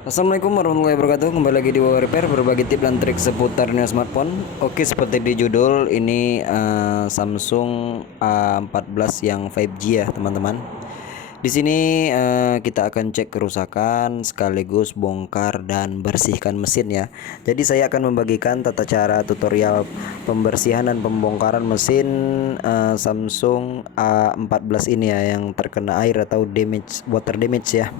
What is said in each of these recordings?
Assalamualaikum warahmatullahi wabarakatuh. Kembali lagi di Wawa Repair, berbagi tips dan trik seputar dunia smartphone. Oke, seperti di judul ini Samsung A14 yang 5G ya teman-teman. Di sini kita akan cek kerusakan sekaligus bongkar dan bersihkan mesin ya. Jadi saya akan membagikan tata cara tutorial pembersihan dan pembongkaran mesin Samsung A14 ini ya, yang terkena air atau water damage ya.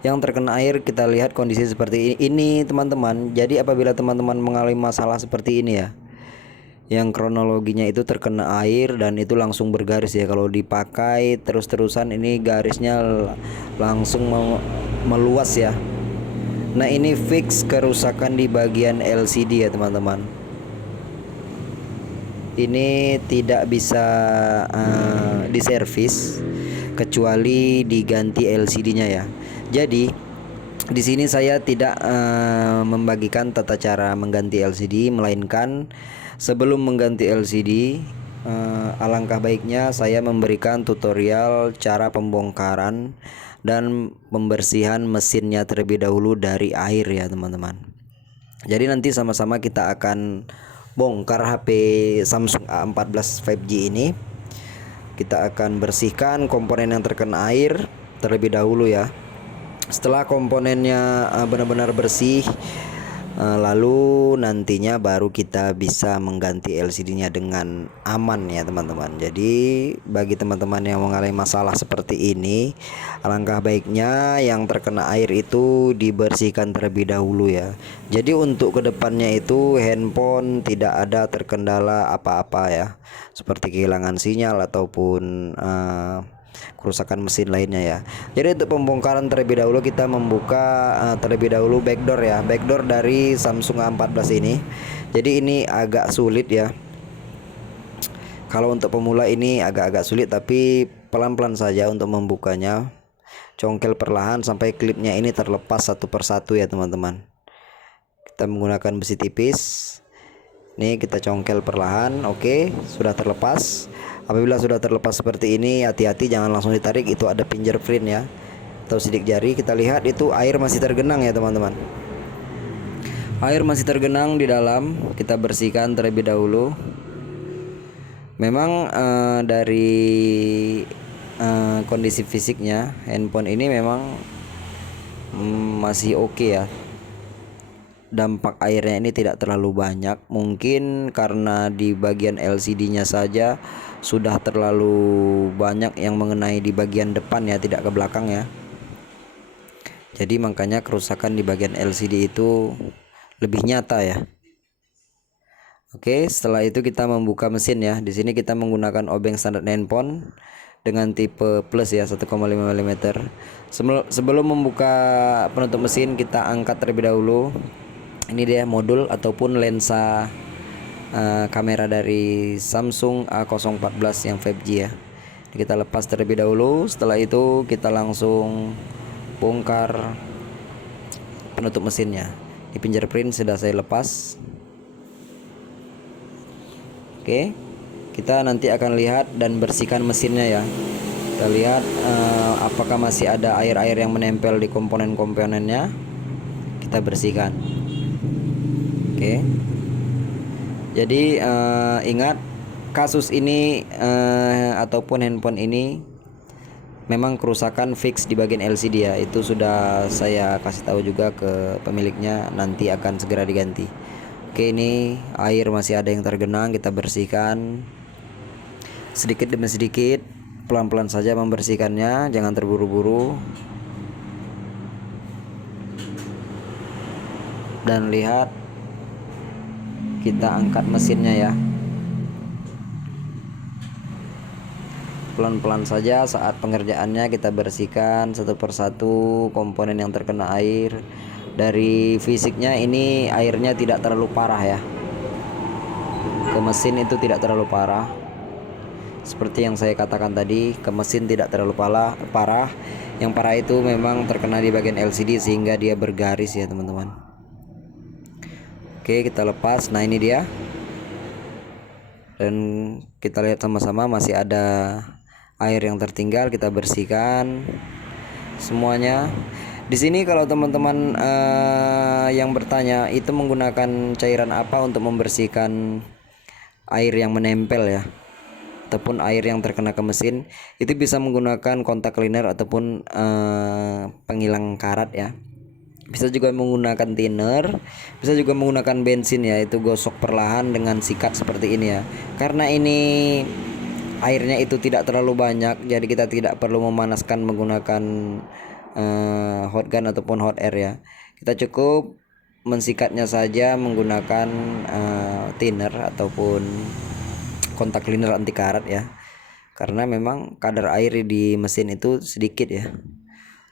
Yang terkena air, kita lihat kondisi seperti ini teman-teman. Jadi apabila teman-teman mengalami masalah seperti ini ya, yang kronologinya itu terkena air dan itu langsung bergaris ya, kalau dipakai terus-terusan ini garisnya langsung meluas ya. Nah, ini fix kerusakan di bagian LCD ya teman-teman. Ini tidak bisa diservis kecuali diganti LCD-nya ya. Jadi di sini saya tidak membagikan tata cara mengganti LCD, melainkan sebelum mengganti LCD, alangkah baiknya saya memberikan tutorial cara pembongkaran dan pembersihan mesinnya terlebih dahulu dari air ya teman-teman. Jadi nanti sama-sama kita akan bongkar HP Samsung A14 5G ini. Kita akan bersihkan komponen yang terkena air terlebih dahulu ya. Setelah komponennya benar-benar bersih, lalu nantinya baru kita bisa mengganti LCD-nya dengan aman ya teman-teman. Jadi bagi teman-teman yang mengalami masalah seperti ini, alangkah baiknya yang terkena air itu dibersihkan terlebih dahulu ya. Jadi untuk kedepannya itu handphone tidak ada terkendala apa-apa ya, seperti kehilangan sinyal ataupun kerusakan mesin lainnya ya. Jadi untuk pembongkaran terlebih dahulu kita membuka terlebih dahulu backdoor ya, backdoor dari Samsung A14 ini. Jadi ini agak sulit ya. Kalau untuk pemula ini agak-agak sulit, tapi pelan-pelan saja untuk membukanya. Congkel perlahan sampai klipnya ini terlepas satu persatu ya teman-teman. Kita menggunakan besi tipis. Nih kita congkel perlahan. Oke, sudah terlepas. Apabila sudah terlepas seperti ini, hati-hati jangan langsung ditarik, itu ada fingerprint ya atau sidik jari. Kita lihat itu air masih tergenang ya teman-teman. Air masih tergenang di dalam, kita bersihkan terlebih dahulu. Memang dari kondisi fisiknya handphone ini memang masih oke ya. Dampak airnya ini tidak terlalu banyak, mungkin karena di bagian LCD-nya saja sudah terlalu banyak yang mengenai di bagian depan ya, tidak ke belakang ya. Jadi makanya kerusakan di bagian LCD itu lebih nyata ya. Oke, setelah itu kita membuka mesin ya. Di sini kita menggunakan obeng standar handphone dengan tipe plus ya, 1,5 mm. Sebelum membuka penutup mesin, kita angkat terlebih dahulu. Ini dia modul ataupun lensa kamera dari Samsung A014 yang 5G ya. Kita lepas terlebih dahulu. Setelah itu kita langsung bongkar penutup mesinnya. Di fingerprint sudah saya lepas. Oke, kita nanti akan lihat dan bersihkan mesinnya ya. Kita lihat apakah masih ada air-air yang menempel di komponen-komponennya. Kita bersihkan. Oke. Jadi ingat, kasus ini ataupun handphone ini memang kerusakan fix di bagian LCD ya. Itu sudah saya kasih tahu juga ke pemiliknya, nanti akan segera diganti. Oke, ini air masih ada yang tergenang, kita bersihkan sedikit demi sedikit, pelan-pelan saja membersihkannya, jangan terburu-buru. Dan lihat, kita angkat mesinnya ya, pelan-pelan saja. Saat pengerjaannya kita bersihkan satu persatu komponen yang terkena air. Dari fisiknya ini airnya tidak terlalu parah ya, ke mesin itu tidak terlalu parah. Seperti yang saya katakan tadi, ke mesin tidak terlalu parah. Yang parah itu memang terkena di bagian LCD sehingga dia bergaris ya teman-teman. Oke, kita lepas. Nah, ini dia. Dan kita lihat sama-sama masih ada air yang tertinggal, kita bersihkan semuanya. Di sini kalau teman-teman yang bertanya itu menggunakan cairan apa untuk membersihkan air yang menempel ya, ataupun air yang terkena ke mesin, itu bisa menggunakan kontak cleaner ataupun penghilang karat ya. Bisa juga menggunakan thinner, bisa juga menggunakan bensin ya, itu gosok perlahan dengan sikat seperti ini ya. Karena ini airnya itu tidak terlalu banyak, jadi kita tidak perlu memanaskan menggunakan hot gun ataupun hot air ya. Kita cukup mensikatnya saja menggunakan thinner ataupun kontak cleaner anti karat ya, karena memang kadar air di mesin itu sedikit ya.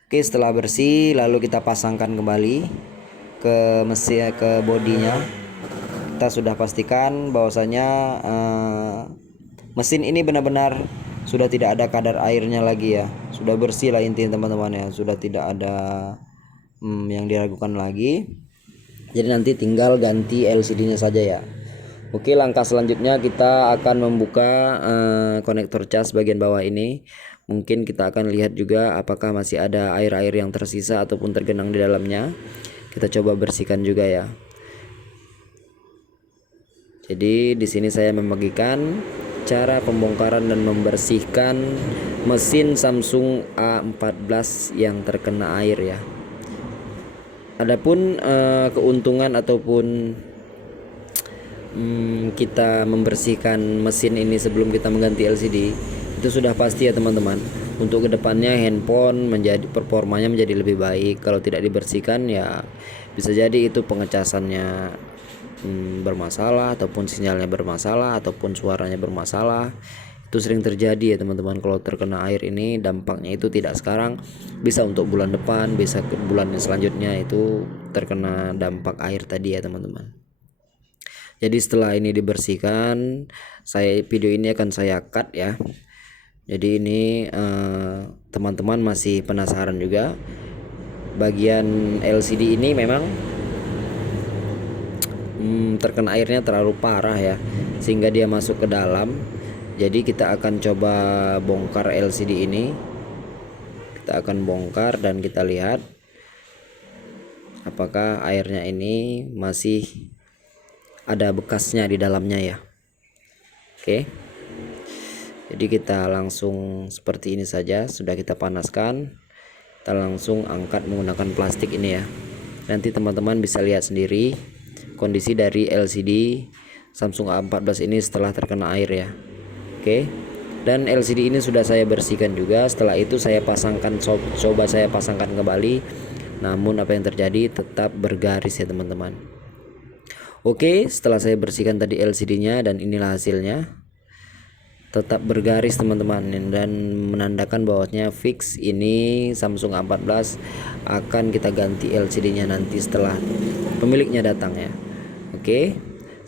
Oke, setelah bersih lalu kita pasangkan kembali ke mesin, ke bodinya. Kita sudah pastikan bahwasanya mesin ini benar-benar sudah tidak ada kadar airnya lagi ya, sudah bersih lah intinya teman-teman ya, sudah tidak ada yang diragukan lagi. Jadi nanti tinggal ganti LCD-nya saja ya. Oke, langkah selanjutnya kita akan membuka konektor cas bagian bawah ini. Mungkin kita akan lihat juga apakah masih ada air-air yang tersisa ataupun tergenang di dalamnya. Kita coba bersihkan juga ya. Jadi di sini saya membagikan cara pembongkaran dan membersihkan mesin Samsung A14 yang terkena air ya. Adapun keuntungan ataupun kita membersihkan mesin ini sebelum kita mengganti LCD itu sudah pasti ya teman-teman. Untuk kedepannya handphone performanya menjadi lebih baik. Kalau tidak dibersihkan ya bisa jadi itu pengecasannya bermasalah, ataupun sinyalnya bermasalah, ataupun suaranya bermasalah. Itu sering terjadi ya teman-teman. Kalau terkena air ini dampaknya itu tidak sekarang, bisa untuk bulan depan, bisa ke bulan selanjutnya itu terkena dampak air tadi ya teman-teman. Jadi setelah ini dibersihkan, video ini akan saya cut ya. Jadi ini teman-teman masih penasaran juga, bagian LCD ini memang terkena airnya terlalu parah ya, sehingga dia masuk ke dalam. Jadi kita akan coba bongkar LCD ini. Kita akan bongkar dan kita lihat apakah airnya ini masih ada bekasnya di dalamnya ya. Oke. Jadi kita langsung seperti ini saja, sudah kita panaskan. Kita langsung angkat menggunakan plastik ini ya. Nanti teman-teman bisa lihat sendiri kondisi dari LCD Samsung A14 ini setelah terkena air ya. Oke. Dan LCD ini sudah saya bersihkan juga. Setelah itu saya pasangkan, coba saya pasangkan kembali. Namun apa yang terjadi, tetap bergaris ya teman-teman. Oke, setelah saya bersihkan tadi LCD-nya dan inilah hasilnya. Tetap bergaris teman-teman, dan menandakan bahwasanya fix ini Samsung A14 akan kita ganti LCD-nya nanti setelah pemiliknya datang ya. Oke.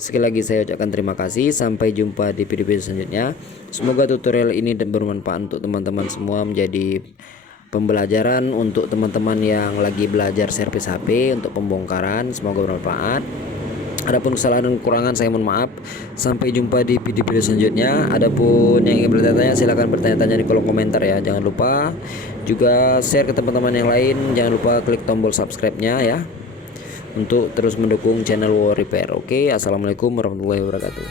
Sekali lagi saya ucapkan terima kasih. Sampai jumpa di video-video selanjutnya. Semoga tutorial ini bermanfaat untuk teman-teman semua, menjadi pembelajaran untuk teman-teman yang lagi belajar servis HP untuk pembongkaran. Semoga bermanfaat. Adapun kesalahan dan kekurangan saya mohon maaf. Sampai jumpa di video-video selanjutnya. Adapun yang ingin bertanya, silahkan bertanya-tanya di kolom komentar ya. Jangan lupa juga share ke teman-teman yang lain. Jangan lupa klik tombol subscribe-nya ya, untuk terus mendukung channel War Repair. Oke, assalamualaikum warahmatullahi wabarakatuh.